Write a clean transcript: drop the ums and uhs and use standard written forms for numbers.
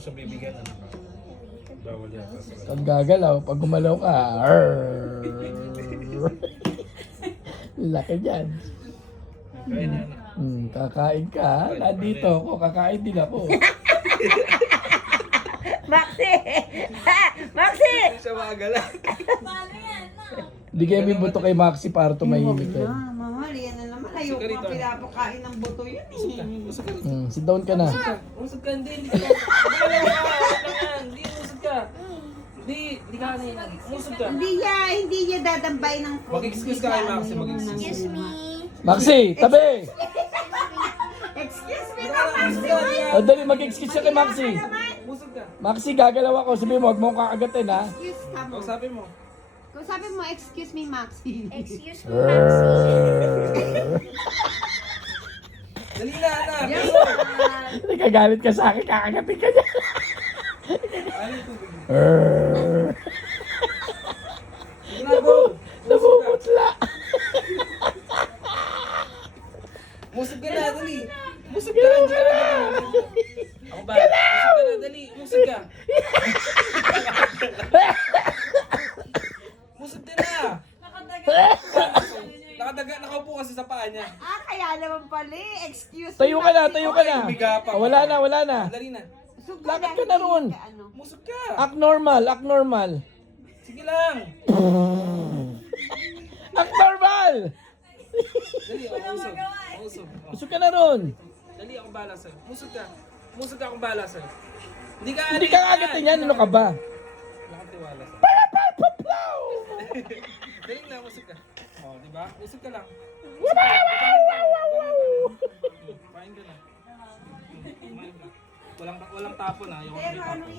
siya bibigyan, ano ba? Bawal yata sa Pag gagalaw, pag gumalaw ka, arrrr. Laki dyan. Kaya na, Kakain ka, ha? Nandito ako, kakain din ako. Maxi! Maxi! siya makagala. Hindi kayo may buto kay Maxi para tumahimik kayo. Mama, yan na naman. Ayoko Sigarito. nga pinapakain ng buto yun eh. Sit down ka na. Usog ka, hindi ka. Hindi usog ka. Hindi ka kanina. Usog ka. Hindi niya dadambay ng food. Mag-excuse ka kay Maxi, mag-excuse. Excuse me. Maxi, tabi! Excuse me na, Maxi. O dali, mag-excuse siya kay Maxi. Usog ka. Maxi, gagalaw ako. Sabi mo, huwag mo kakagatin, ha? Excuse ka mo. Kausapin mo. Kung sabi mo, excuse me, Maxi. Excuse me, Maxi. Dali na, anak. Nagkagalit ka sa akin, kakagatin ka niya. Ano yung tubig? Sige na, go. Namumutla. Musog ka na, dali. Musog ka, hindi ka na. Ako ba? Musog ka na, dali. Musog ka. Musog ka na. Nakadaga, nakaupo kasi sa paa niya. Kaya naman pala eh. Excuse me, Tayo ka na, Maxi. tayo ka na. Wala na, wala na. Dali na. Usog Lakad ka na roon. Ano? Musog ka. Act normal, act normal. Sige lang. Act normal! Dali, ako usog. Ako usog. Oh. Gusto ka na ron. Dali, ako bahala sa'yo. Musog ka. Musog ka, akong bahala sa'yo. Hindi ka Hindi ka kagatin yan, ano ka ba? Wala kang tiwala sa'yo. Dali na, musog ka. Oh, di ba? Musog ka lang. Pahin ka na. Kumain ka. Walang tapon ha. Yung Pero ano eh,